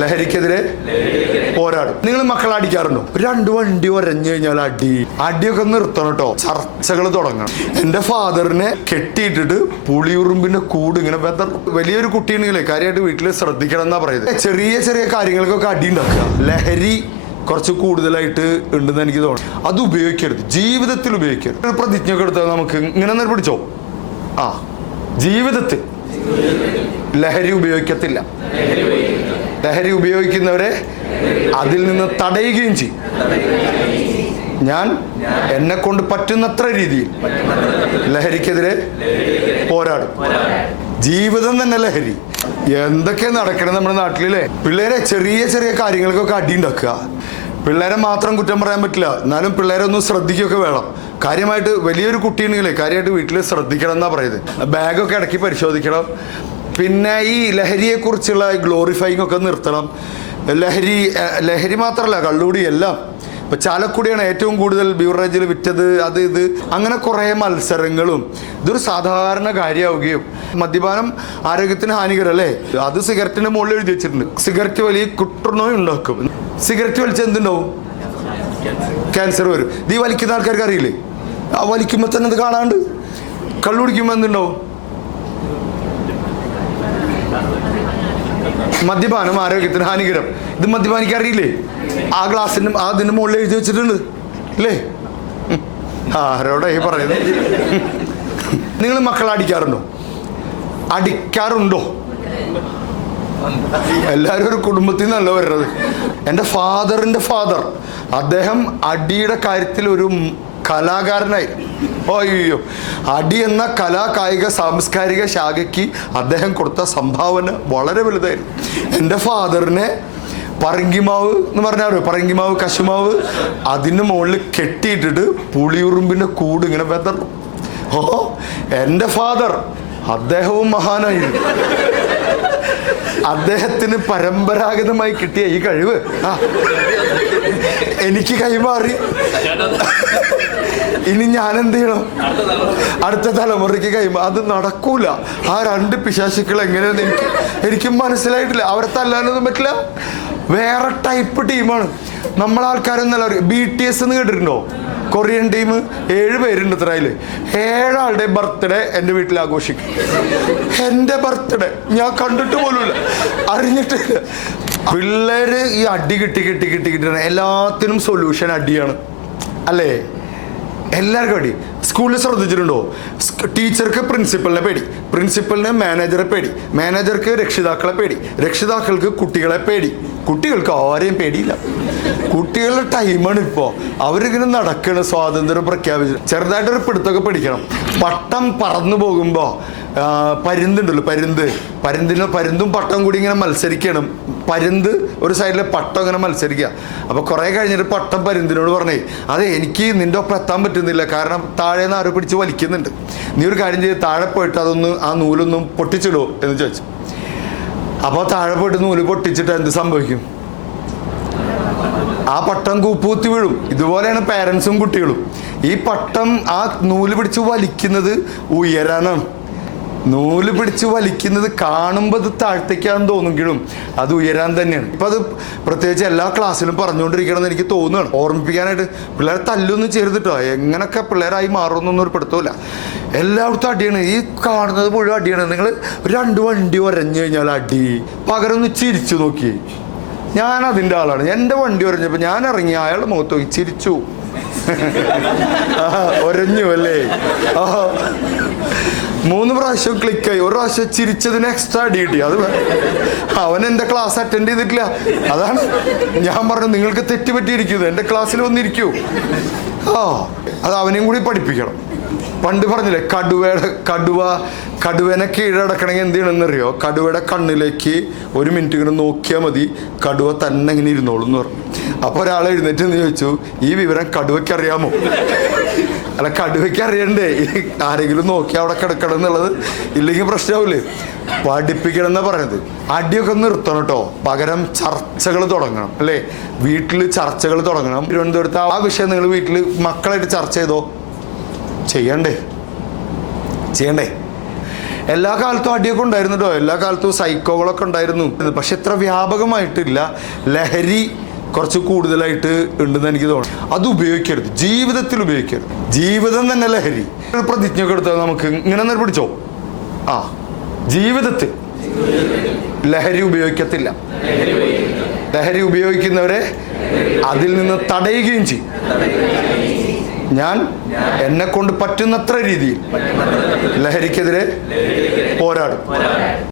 ലഹരിക്കെതിരെ പോരാടും. നിങ്ങൾ മക്കളെ അടിക്കാറുണ്ടോ? രണ്ട് വണ്ടി ഒരഞ്ഞു കഴിഞ്ഞാൽ അടിയൊക്കെ നിർത്തണം കേട്ടോ. ചർച്ചകൾ തുടങ്ങണം. എന്റെ ഫാദറിനെ കെട്ടിയിട്ടിട്ട് പുളിയുറുമ്പിന്റെ കൂട് ഇങ്ങനെ വലിയൊരു കുട്ടിയാണെങ്കിലേ കാര്യമായിട്ട് വീട്ടിൽ ശ്രദ്ധിക്കണം എന്നാ പറയുന്നത്. ചെറിയ ചെറിയ കാര്യങ്ങൾക്കൊക്കെ അടി ഉണ്ടാക്കുക. ലഹരി കുറച്ച് കൂടുതലായിട്ട് ഉണ്ടെന്ന് എനിക്ക് തോന്നുന്നു. അത് ഉപയോഗിക്കരുത്, ജീവിതത്തിൽ ഉപയോഗിക്കരുത്. പ്രതിജ്ഞ ഒക്കെ എടുത്താൽ നമുക്ക് ഇങ്ങനെ പിടിച്ചോ, ജീവിതത്തിൽ ലഹരി ഉപയോഗിക്കത്തില്ല. ലഹരി ഉപയോഗിക്കുന്നവരെ അതിൽ നിന്ന് തടയുകയും ചെയ്യും. ഞാൻ എന്നെ കൊണ്ട് പറ്റുന്നത്ര രീതിയിൽ ലഹരിക്കെതിരെ പോരാടും. ജീവിതം തന്നെ ലഹരി. എന്തൊക്കെ നടക്കണം നമ്മുടെ നാട്ടിലെ പിള്ളേരെ ചെറിയ ചെറിയ കാര്യങ്ങൾക്കൊക്കെ അടി ഉണ്ടാക്കുക. പിള്ളേരെ മാത്രം കുറ്റം പറയാൻ പറ്റില്ല, എന്നാലും പിള്ളേരെ ഒന്ന് ശ്രദ്ധിക്കുകയൊക്കെ വേണം. കാര്യമായിട്ട് വലിയൊരു കുട്ടിയാണെങ്കിലേ കാര്യമായിട്ട് വീട്ടിൽ ശ്രദ്ധിക്കണം എന്നാ പറയുന്നത്. ബാഗൊക്കെ ഇടയ്ക്ക് പരിശോധിക്കണം. പിന്നെ ഈ ലഹരിയെക്കുറിച്ചുള്ള ഗ്ലോറിഫൈങ് ഒക്കെ നിർത്തണം. ലഹരി മാത്രമല്ല, കള്ളുകൂടി എല്ലാം. ഇപ്പം ചാലക്കുടിയാണ് ഏറ്റവും കൂടുതൽ ബീവറേജിൽ വിറ്റത്, അത് ഇത് അങ്ങനെ കുറേ മത്സരങ്ങളും. ഇതൊരു സാധാരണ കാര്യമാവുകയും മദ്യപാനം ആരോഗ്യത്തിന് ഹാനികരല്ലേ. അത് സിഗരറ്റിൻ്റെ മുകളിൽ എഴുതി വെച്ചിട്ടുണ്ട്. സിഗരറ്റ് വലിയ കുട്ടുനോയി ഉണ്ടാക്കും. സിഗരറ്റ് വലിച്ച എന്തുണ്ടാവും? ക്യാൻസർ വരും. ഇത് ഈ വലിക്കുന്ന ആൾക്കാർക്ക് അറിയില്ലേ? ആ വലിക്കുമ്പോൾ തന്നെ ഇത് കാണാണ്ട്. കള്ളു കുടിക്കുമ്പോൾ എന്തുണ്ടാവും? മദ്യപാനം ആരോഗ്യത്തിന് ഹാനികരം. ഇത് മദ്യപാനിക്ക് അറിയില്ലേ? ആ ഗ്ലാസിൻ്റെ അതിൻ്റെ മുകളിൽ എഴുതി വെച്ചിട്ടുണ്ട് അല്ലേ? ആരോടാ ഈ പറയുന്നത്? നിങ്ങൾ മക്കളെ അടിക്കാറുണ്ടോ? എല്ലാവരും ഒരു കുടുംബത്തിൽ നിന്നല്ല വരുന്നത്. എൻ്റെ ഫാദറിൻ്റെ ഫാദർ അദ്ദേഹം അടിയുടെ കാര്യത്തിൽ ഒരു കലാകാരനായിരുന്നു. അയ്യോ, അടി എന്ന കായിക സാംസ്കാരിക ശാഖയ്ക്ക് അദ്ദേഹം കൊടുത്ത സംഭാവന വളരെ വലുതായിരുന്നു. എൻ്റെ ഫാദറിനെ പറങ്കിമാവ് എന്ന് പറഞ്ഞാൽ പറങ്കിമാവ് കശുമാവ് അതിന് മുകളിൽ കെട്ടിയിട്ടിട്ട് പുളിയുറുമ്പിൻ്റെ കൂട് ഇങ്ങനെ വെതറും. എൻ്റെ ഫാദർ അദ്ദേഹവും മഹാനായിരുന്നു. അദ്ദേഹത്തിന് പരമ്പരാഗതമായി കിട്ടിയ ഈ കഴിവ് എനിക്ക് കൈമാറി. ഇനി ഞാൻ എന്ത് ചെയ്യണം? അടുത്ത തലമുറയ്ക്ക് അത് നടക്കൂല. ആ രണ്ട് പിശാചുക്കൾ എങ്ങനെയാന്ന് എനിക്ക് മനസ്സിലായിട്ടില്ല. അവരെ തല്ലാനൊന്നും പറ്റില്ല. വേറെ ടൈപ്പ് ടീമാണ്. നമ്മളാൾക്കാരെന്നല്ല അറിയാം. BTS എന്ന് കേട്ടിട്ടുണ്ടോ? കൊറിയൻ ടീം 7 പേരുണ്ട്. ഇത്രയില് 7 ആളുടെ ബർത്ത്ഡേ എൻ്റെ വീട്ടിൽ ആഘോഷിക്കും. എൻ്റെ ബർത്ത്ഡേ ഞാൻ കണ്ടിട്ട് പോലുമില്ല, അറിഞ്ഞിട്ടില്ല. പിള്ളേര് ഈ അടി കിട്ടി എല്ലാത്തിനും സൊല്യൂഷൻ അടിയാണ് അല്ലേ? എല്ലാവർക്കും അടി. സ്കൂളിൽ ശ്രദ്ധിച്ചിട്ടുണ്ടോ? ടീച്ചർക്ക് പ്രിൻസിപ്പലിനെ പേടി, പ്രിൻസിപ്പലിന് മാനേജറെ പേടി, മാനേജർക്ക് രക്ഷിതാക്കളെ പേടി, രക്ഷിതാക്കൾക്ക് കുട്ടികളെ പേടി, കുട്ടികൾക്ക് ആരെയും പേടിയില്ല. കുട്ടികളുടെ ടൈമാണ് ഇപ്പോൾ. അവരിങ്ങനെ നടക്കണം, സ്വാതന്ത്ര്യം പ്രഖ്യാപിച്ചു. ചെറുതായിട്ടൊരു പിടുത്തൊക്കെ പിടിക്കണം. പട്ടം പറന്നു പോകുമ്പോൾ പരുന്തുണ്ടല്ലോ, പരുന്തും പട്ടം കൂടി ഇങ്ങനെ മത്സരിക്കണം. പരുന്ത് ഒരു സൈഡിലെ പട്ടം ഇങ്ങനെ മത്സരിക്കുക. അപ്പോൾ കുറേ കഴിഞ്ഞിട്ട് പട്ടം പരുന്തിനോട് പറഞ്ഞേ, അതെ എനിക്ക് നിൻ്റെ ഒപ്പം എത്താൻ പറ്റുന്നില്ല, കാരണം താഴേന്ന് ആരോ പിടിച്ച് വലിക്കുന്നുണ്ട്. നീ ഒരു കാര്യം ചെയ്ത് താഴെ പോയിട്ട് ആ നൂലൊന്നും പൊട്ടിച്ചിടോ എന്ന് ചോദിച്ചു. അപ്പോൾ താഴെ പോയിട്ട് നൂല് പൊട്ടിച്ചിട്ട് എന്ത് സംഭവിക്കും? ആ പട്ടം കൂപ്പൂത്തി വീഴും. ഇതുപോലെയാണ് പേരൻസും കുട്ടികളും. ഈ പട്ടം ആ നൂല് പിടിച്ച് വലിക്കുന്നത് ഉയരാനാണ്. നൂല് പിടിച്ച് വലിക്കുന്നത് കാണുമ്പോൾ അത് താഴത്തേക്കാണെന്ന് തോന്നുമെങ്കിലും അത് ഉയരാൻ തന്നെയാണ്. ഇപ്പം അത് പ്രത്യേകിച്ച് എല്ലാ ക്ലാസ്സിലും പറഞ്ഞുകൊണ്ടിരിക്കണം എന്ന് എനിക്ക് തോന്നുകയാണ്. ഓർമ്മിപ്പിക്കാനായിട്ട് പിള്ളേരെ തല്ലൊന്നും ചെയ്തിട്ടോ എങ്ങനെയൊക്കെ പിള്ളേരായി മാറുമെന്നൊന്നും ഒരു പിടുത്തമില്ല. എല്ലായിടത്തും അടിയാണ്. ഈ കാണുന്നത് മുഴുവൻ അടിയാണ്. നിങ്ങൾ 2 വണ്ടി ഒരഞ്ഞു കഴിഞ്ഞാൽ അടി. പകരം ഒന്ന് ചിരിച്ചു നോക്കി. ഞാൻ അതിൻ്റെ ആളാണ്. എൻ്റെ വണ്ടി ഒരഞ്ഞപ്പോൾ ഞാൻ ഇറങ്ങി, അയാളുടെ മുഖത്ത് പോയി ചിരിച്ചു. ഒരഞ്ഞു അല്ലേ? 3 പ്രാവശ്യം ക്ലിക്കായി. 1 പ്രാവശ്യം ചിരിച്ചതിന് എക്സ്ട്രാ അടി കിട്ടി. അത് അവൻ എൻ്റെ ക്ലാസ് അറ്റൻഡ് ചെയ്തിട്ടില്ല. അതാണ് ഞാൻ പറഞ്ഞു, നിങ്ങൾക്ക് തെറ്റ് പറ്റിയിരിക്കുന്നു, എൻ്റെ ക്ലാസ്സിൽ വന്നിരിക്കൂ. അത് അവനെയും കൂടി പഠിപ്പിക്കണം. പണ്ട് പറഞ്ഞില്ലേ, കടുവനെ കീഴടക്കണമെങ്കിൽ എന്ത് ചെയ്യണമെന്നറിയോ? കടുവയുടെ കണ്ണിലേക്ക് 1 മിനിറ്റ് ഇങ്ങനെ നോക്കിയാൽ മതി, കടുവ തന്നെ ഇങ്ങനെ ഇരുന്നോളൂ എന്ന് പറഞ്ഞു. അപ്പോൾ ഒരാൾ എഴുന്നേറ്റ് എന്ന് ചോദിച്ചു, ഈ വിവരം കടുവയ്ക്ക് അറിയാമോ? അല്ല, കടുവയ്ക്ക് അറിയണ്ടേ ആരെങ്കിലും നോക്കി അവിടെ കിടക്കണം എന്നുള്ളത്? ഇല്ലെങ്കിൽ പ്രശ്നമാവില്ലേ? പഠിപ്പിക്കണം എന്നാ പറയുന്നത്. അടിയൊക്കെ നിർത്തണം കേട്ടോ. പകരം ചർച്ചകൾ തുടങ്ങണം അല്ലേ? വീട്ടിൽ ചർച്ചകൾ തുടങ്ങണം. തിരുവനന്തപുരത്ത് ആ വിഷയം നിങ്ങൾ വീട്ടിൽ മക്കളായിട്ട് ചർച്ച ചെയ്തോ? ചെയ്യണ്ടേ? എല്ലാ കാലത്തും അടിയൊക്കെ ഉണ്ടായിരുന്നു കേട്ടോ, എല്ലാ കാലത്തും സൈക്കോകളൊക്കെ ഉണ്ടായിരുന്നു. പക്ഷെ ഇത്ര വ്യാപകമായിട്ടില്ല. ലഹരി കുറച്ച് കൂടുതലായിട്ട് ഉണ്ടെന്ന് എനിക്ക് തോന്നുന്നു. അത് ഉപയോഗിക്കരുത്, ജീവിതത്തിൽ ഉപയോഗിക്കരുത്. ജീവിതം തന്നെ ലഹരി. ഒരു പ്രതിജ്ഞയൊക്കെ എടുത്താൽ നമുക്ക് ഇങ്ങനെ പിടിച്ചോ, ജീവിതത്തിൽ ലഹരി ഉപയോഗിക്കത്തില്ല. ലഹരി ഉപയോഗിക്കുന്നവരെ അതിൽ നിന്ന് തടയുകയും ചെയ്യും. ഞാൻ എന്നെ കൊണ്ട് പറ്റുന്നത്ര രീതിയിൽ ലഹരിക്കെതിരെ പോരാടും.